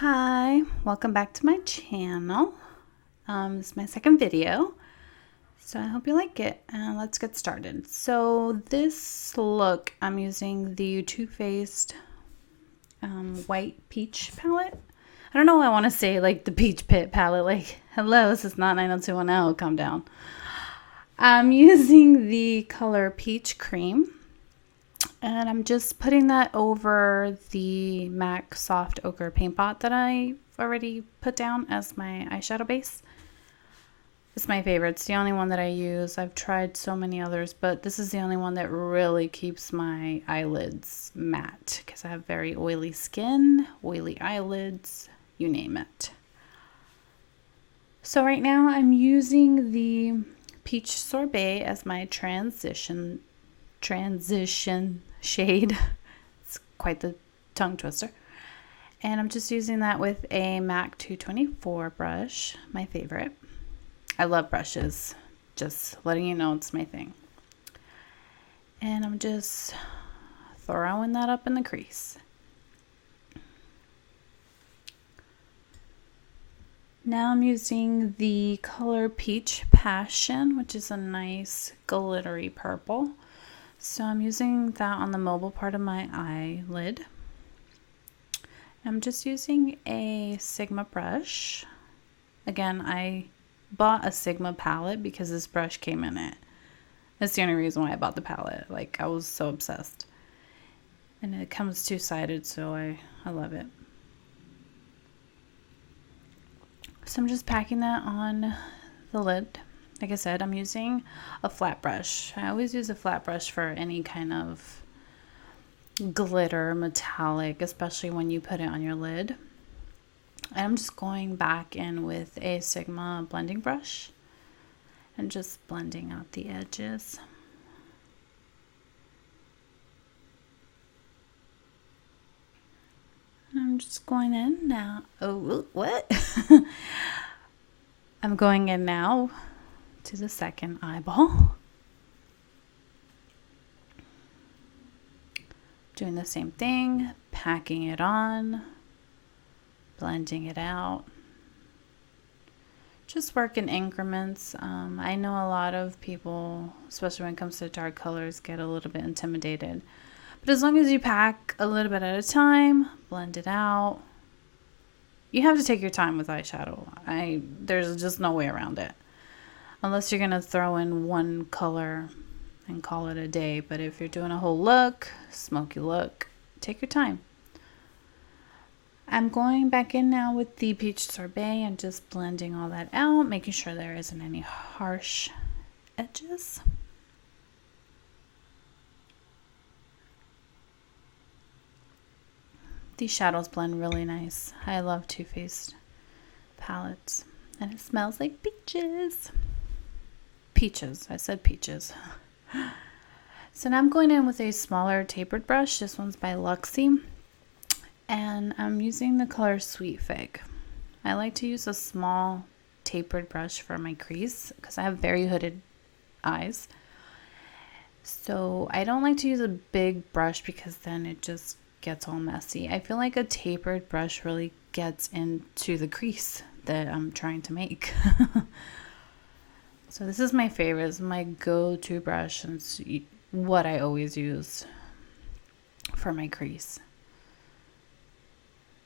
Hi, welcome back to my channel. This is my second video, so I hope you like it. Let's get started. So this look, I'm using the TooFaced White Peach palette. I don't know why I want to say like the Peach Pit palette. Like, hello, this is not 90210. Calm down. I'm using the color Peach Cream. And I'm just putting that over the MAC Soft Ochre Paint Pot that I already put down as my eyeshadow base. It's my favorite. It's the only one that I use. I've tried so many others, but this is the only one that really keeps my eyelids matte because I have very oily skin, oily eyelids, you name it. So right now I'm using the Peach Sorbet as my transition shade. It's quite the tongue twister. And I'm just using that with a MAC 224 brush, my favorite. I love brushes, just letting you know it's my thing. And I'm just throwing that up in the crease. Now I'm using the color Peach Passion, which is a nice glittery purple. So I'm using that on the mobile part of my eyelid. I'm just using a Sigma brush. Again, I bought a Sigma palette because this brush came in it. That's the only reason why I bought the palette. Like, I was so obsessed. And it comes two-sided, so I love it. So I'm just packing that on the lid. Like I said, I'm using a flat brush. I always use a flat brush for any kind of glitter, metallic, especially when you put it on your lid. And I'm just going back in with a Sigma blending brush and just blending out the edges. And I'm just going in now. Oh, what? I'm going in now to the second eyeball. Doing the same thing, packing it on, blending it out. Just work in increments. I know a lot of people, especially when it comes to dark colors, get a little bit intimidated. But as long as you pack a little bit at a time, blend it out. You have to take your time with eyeshadow. There's just no way around it. Unless you're going to throw in one color and call it a day. But if you're doing a whole look, smoky look, take your time. I'm going back in now with the Peach Sorbet and just blending all that out, making sure there isn't any harsh edges. These shadows blend really nice. I love Too-Faced palettes. And it smells like peaches. Peaches. I said peaches. So now I'm going in with a smaller tapered brush. This one's by Luxie. And I'm using the color Sweet Fig. I like to use a small tapered brush for my crease because I have very hooded eyes. So I don't like to use a big brush because then it just gets all messy. I feel like a tapered brush really gets into the crease that I'm trying to make. So this is my favorite. It's my go-to brush and it's what I always use for my crease.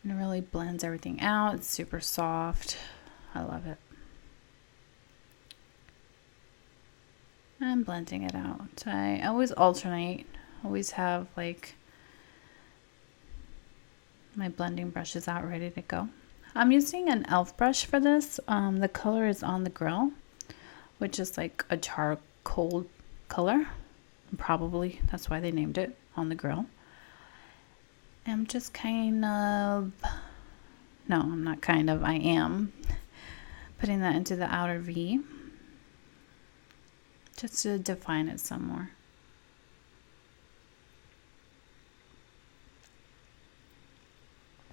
And it really blends everything out. It's super soft. I love it. I'm blending it out. I always alternate. Always have like my blending brushes out ready to go. I'm using an e.l.f. brush for this. The color is On the Grill, which is like a charcoal color. Probably that's why they named it On the Grill. I'm just kind of, no, I'm not kind of, I am putting that into the outer V just to define it some more.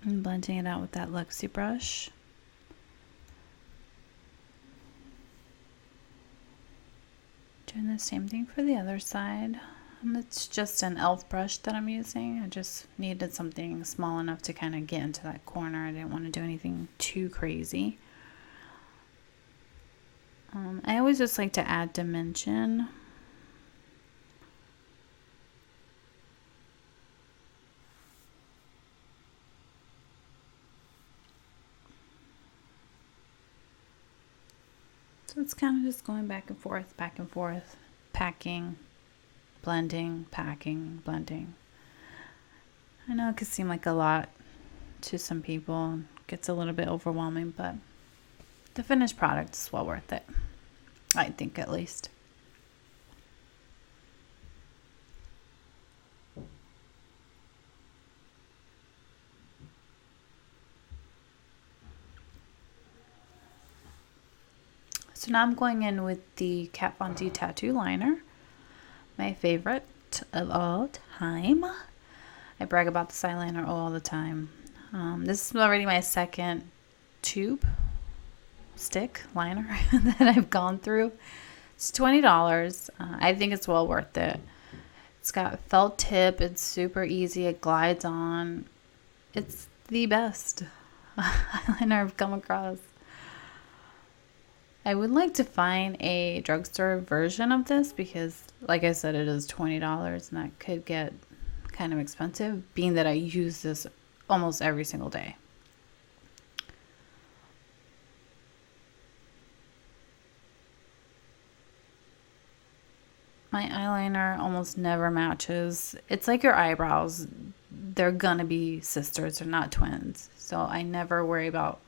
And blending it out with that Luxie brush. Doing the same thing for the other side. It's just an e.l.f. brush that I'm using. I just needed something small enough to kind of get into that corner. I didn't want to do anything too crazy. I always just like to add dimension. So it's kind of just going back and forth, packing, blending, packing, blending. I know it could seem like a lot to some people. It gets a little bit overwhelming, but the finished product is well worth it. I think, at least. So now I'm going in with the Kat Von D Tattoo Liner, my favorite of all time. I brag about this eyeliner all the time. This is already my second tube stick liner that I've gone through. It's $20. I think it's well worth it. It's got felt tip. It's super easy. It glides on. It's the best eyeliner I've come across. I would like to find a drugstore version of this because, like I said, it is $20 and that could get kind of expensive, being that I use this almost every single day. My eyeliner almost never matches. It's like your eyebrows. They're gonna be sisters. They're not twins. So I never worry about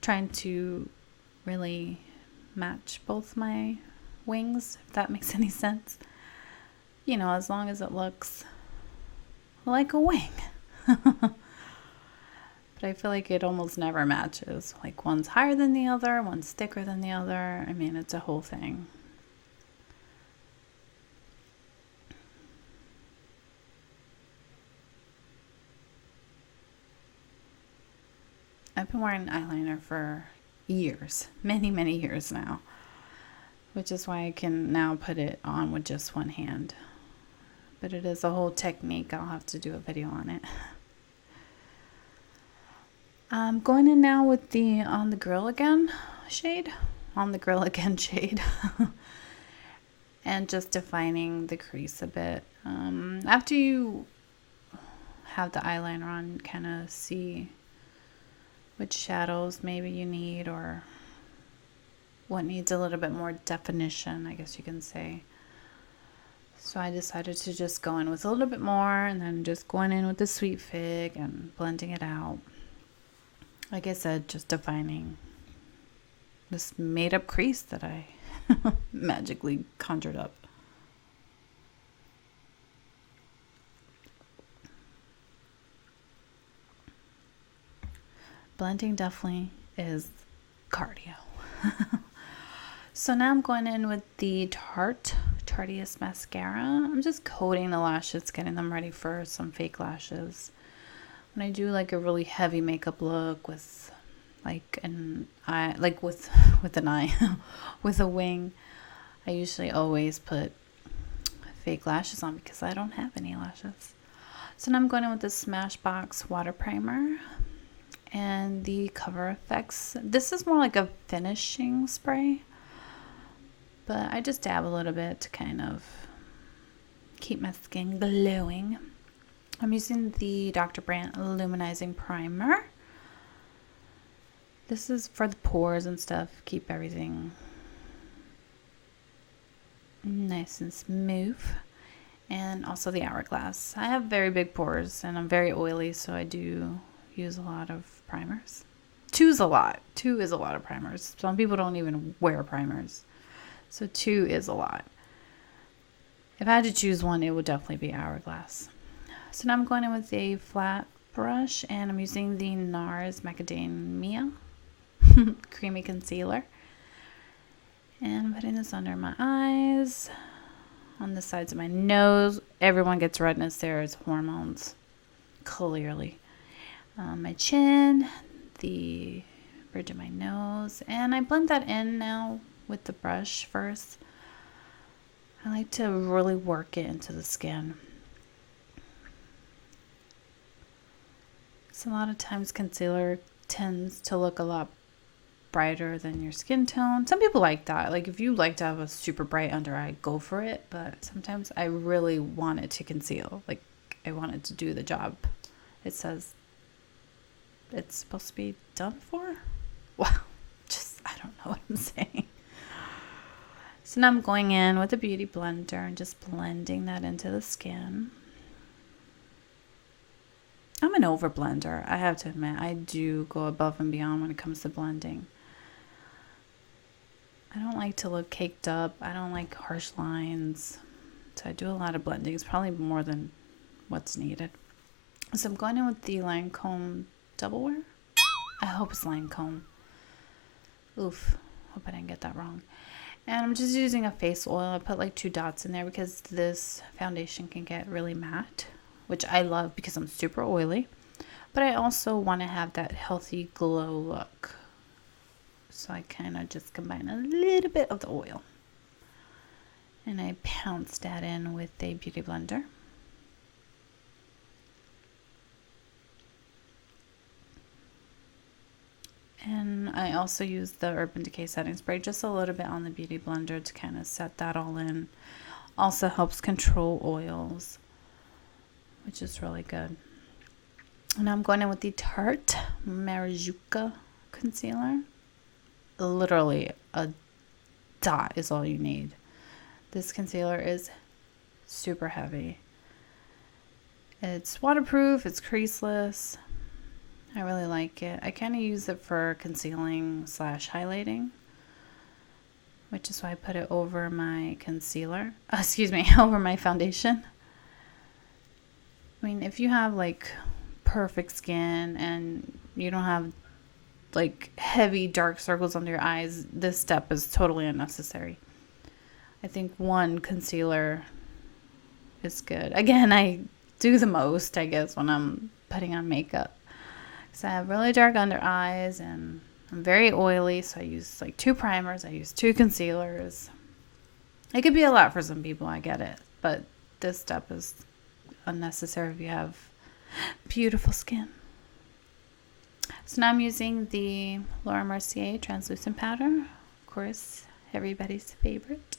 trying to really match both my wings, if that makes any sense. You know, as long as it looks like a wing. But I feel like it almost never matches. Like one's higher than the other, one's thicker than the other. I mean, it's a whole thing. I've been wearing eyeliner for years, many years now, which is why I can now put it on with just one hand. But it is a whole technique. I'll have to do a video on it. I'm going in now with the On the Grill Again shade. On the Grill Again shade. And just defining the crease a bit. After you have the eyeliner on, kind of see which shadows maybe you need or what needs a little bit more definition, I guess you can say. So I decided to just go in with a little bit more and then just going in with the Sweet Fig and blending it out. Like I said, just defining this made up crease that I magically conjured up. Blending definitely is cardio. So now I'm going in with the Tarteist mascara. I'm just coating the lashes, getting them ready for some fake lashes. When I do like a really heavy makeup look with like an eye, like with an eye, with a wing, I usually always put fake lashes on because I don't have any lashes. So now I'm going in with the Smashbox water primer and the Cover FX. This is more like a finishing spray, but I just dab a little bit to kind of keep my skin glowing. I'm using the Dr. Brandt Luminizing Primer. This is for the pores and stuff. Keep everything nice and smooth. And also the Hourglass. I have very big pores and I'm very oily, so I do use a lot of primers. Two is a lot of primers. Some people don't even wear primers. So 2 is a lot. If I had to choose one, it would definitely be Hourglass. So now I'm going in with a flat brush and I'm using the Nars Macadamia Creamy Concealer. And I'm putting this under my eyes, on the sides of my nose. Everyone gets redness there. It's hormones, clearly. My chin, the bridge of my nose, and I blend that in now with the brush first. I like to really work it into the skin. So a lot of times concealer tends to look a lot brighter than your skin tone. Some people like that. Like if you like to have a super bright under eye, go for it. But sometimes I really want it to conceal. Like I want it to do the job it says it's supposed to be done for. Wow. I don't know what I'm saying. So now I'm going in with a beauty blender and just blending that into the skin. I'm an over blender. I have to admit, I do go above and beyond when it comes to blending. I don't like to look caked up. I don't like harsh lines. So I do a lot of blending. It's probably more than what's needed. So I'm going in with the Lancome Double Wear. I hope it's Lancome. Oof. Hope I didn't get that wrong. And I'm just using a face oil. I put like 2 dots in there because this foundation can get really matte, which I love because I'm super oily. But I also want to have that healthy glow look. So I kind of just combine a little bit of the oil. And I pounce that in with a beauty blender. And I also use the Urban Decay setting spray just a little bit on the beauty blender to kind of set that all in. Also helps control oils, which is really good. And I'm going in with the Tarte Maracuja concealer. Literally a dot is all you need. This concealer is super heavy. It's waterproof, it's creaseless. I really like it. I kind of use it for concealing / highlighting, which is why I put it over my concealer. Excuse me, over my foundation. I mean, if you have like perfect skin and you don't have like heavy dark circles under your eyes, this step is totally unnecessary. I think one concealer is good. Again, I do the most, I guess, when I'm putting on makeup. So I have really dark under eyes and I'm very oily, so I use like 2 primers, I use 2 concealers. It could be a lot for some people, I get it, but this step is unnecessary if you have beautiful skin. So now I'm using the Laura Mercier translucent powder, of course, everybody's favorite.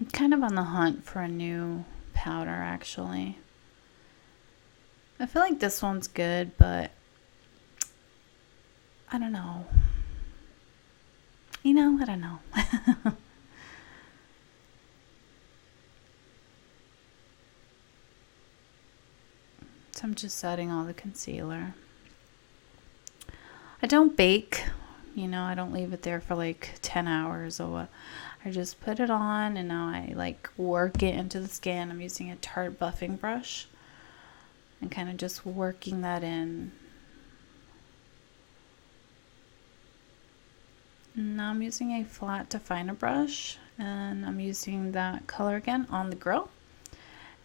I'm kind of on the hunt for a new powder, actually. I feel like this one's good, but I don't know. You know, I don't know. So I'm just setting all the concealer. I don't bake, you know, I don't leave it there for like 10 hours or what. I just put it on and now I like work it into the skin. I'm using a Tarte buffing brush. And kind of just working that in. Now I'm using a flat definer brush and I'm using that color again on the grill.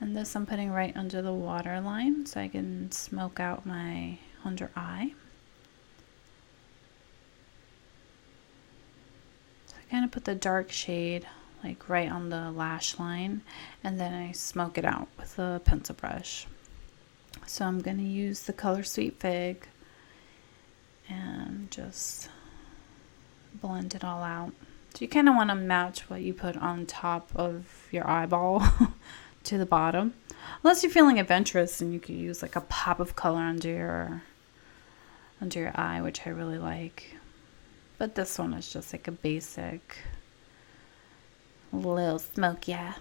And this I'm putting right under the waterline so I can smoke out my under eye. So I kind of put the dark shade like right on the lash line and then I smoke it out with a pencil brush. So I'm going to use the color Sweet Fig and just blend it all out. So you kind of want to match what you put on top of your eyeball to the bottom. Unless you're feeling adventurous and you could use like a pop of color under your eye, which I really like. But this one is just like a basic little smoke, yeah.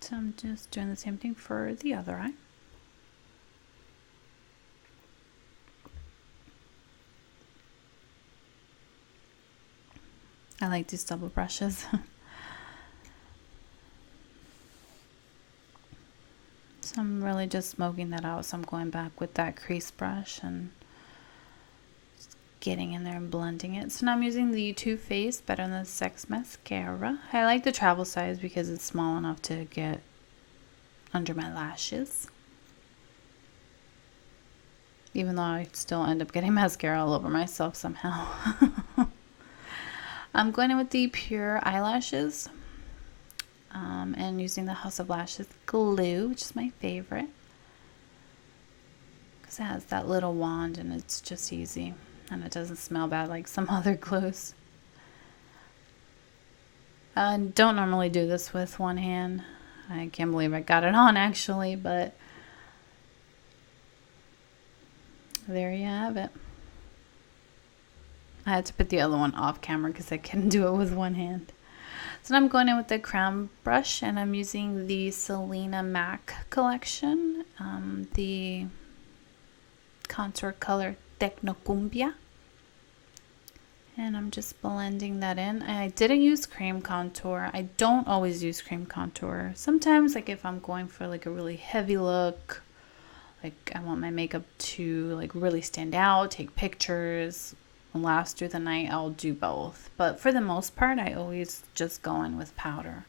So I'm just doing the same thing for the other eye. I like these double brushes. So I'm really just smoking that out. So I'm going back with that crease brush and just getting in there and blending it. So now I'm using the TooFaced Better Than Sex Mascara. I like the travel size because it's small enough to get under my lashes. Even though I still end up getting mascara all over myself somehow. I'm going in with the Pure Eyelashes and using the House of Lashes glue, which is my favorite because it has that little wand and it's just easy and it doesn't smell bad like some other glues. I don't normally do this with one hand. I can't believe I got it on actually, but there you have it. I had to put the other one off camera because I couldn't do it with one hand. So now I'm going in with the crown brush and I'm using the Selena MAC collection, the contour color Techno Cumbia. And I'm just blending that in. I didn't use cream contour. I don't always use cream contour. Sometimes, like if I'm going for like a really heavy look, like I want my makeup to like really stand out, take pictures, and last through the night, I'll do both. But for the most part, I always just go in with powder.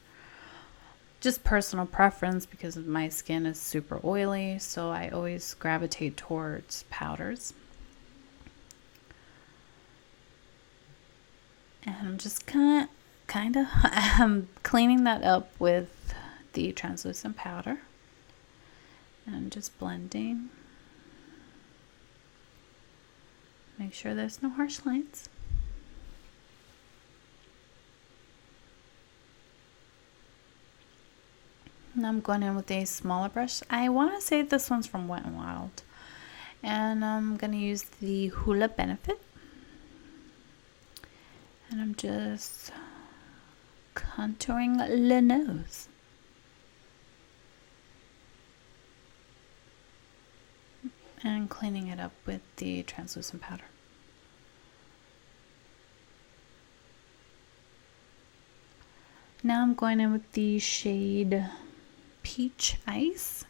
Just personal preference because my skin is super oily, so I always gravitate towards powders. And I'm just kind of cleaning that up with the translucent powder. And I'm just blending. Make sure there's no harsh lines. Now I'm going in with a smaller brush. I want to say this one's from Wet n Wild. And I'm going to use the Hula Benefit. And I'm just contouring the nose. And cleaning it up with the translucent powder. Now I'm going in with the shade Peach Ice.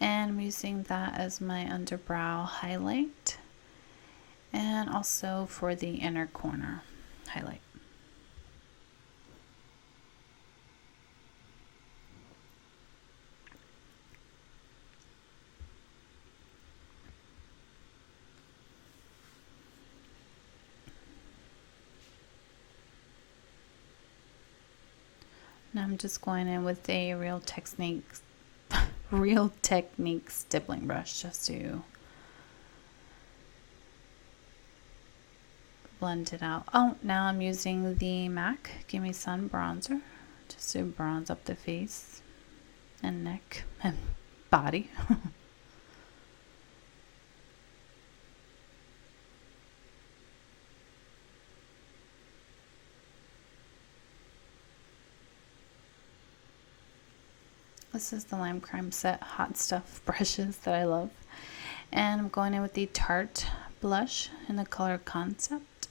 And I'm using that as my underbrow highlight. And also for the inner corner highlight. Now I'm just going in with a Real Technique stippling brush just to blend it out. Oh, now I'm using the MAC Gimme Sun bronzer just to bronze up the face and neck and body. This is the Lime Crime Set Hot Stuff brushes that I love. And I'm going in with the Tarte blush in the color Concept.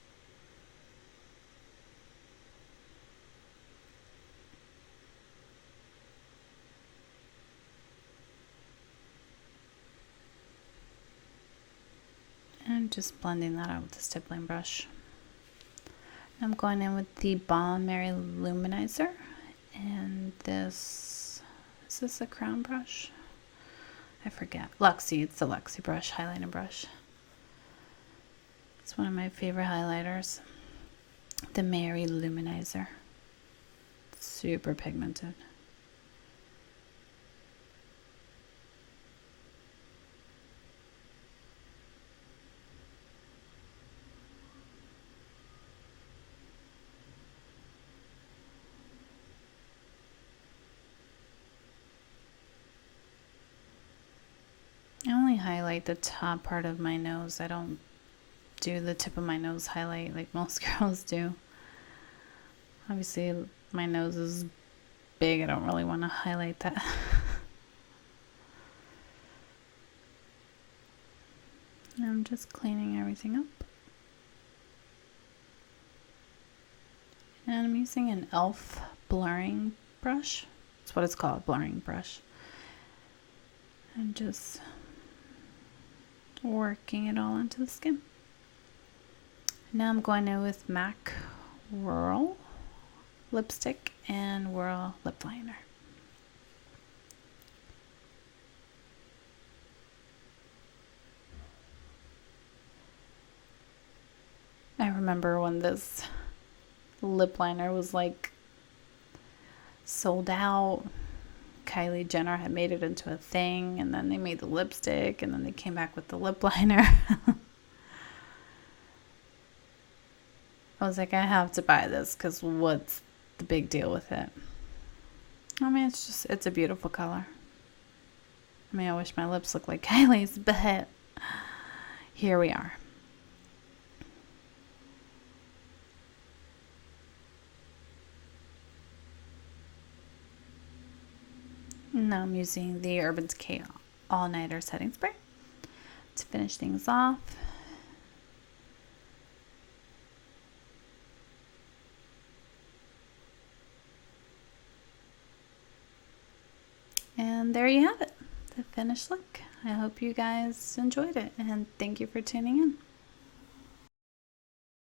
And just blending that out with the stippling brush. I'm going in with the Balm Luminizer. And is this a crown brush? I forget. Luxie. It's the Luxie brush, highlighting brush. It's one of my favorite highlighters. The Mary Luminizer. Super pigmented. I only highlight the top part of my nose. I don't do the tip of my nose highlight like most girls do. Obviously, my nose is big. I don't really want to highlight that. I'm just cleaning everything up. And I'm using an e.l.f. blurring brush. That's what it's called, blurring brush. And just working it all into the skin. Now I'm going in with MAC Whirl lipstick and Whirl lip liner. I remember when this lip liner was like sold out. Kylie Jenner had made it into a thing, and then they made the lipstick, and then they came back with the lip liner. I was like, I have to buy this because what's the big deal with it? I mean, it's a beautiful color. I mean, I wish my lips looked like Kylie's, but here we are. Now I'm using the Urban Decay All Nighter Setting Spray to finish things off. And there you have it, the finished look. I hope you guys enjoyed it, and thank you for tuning in.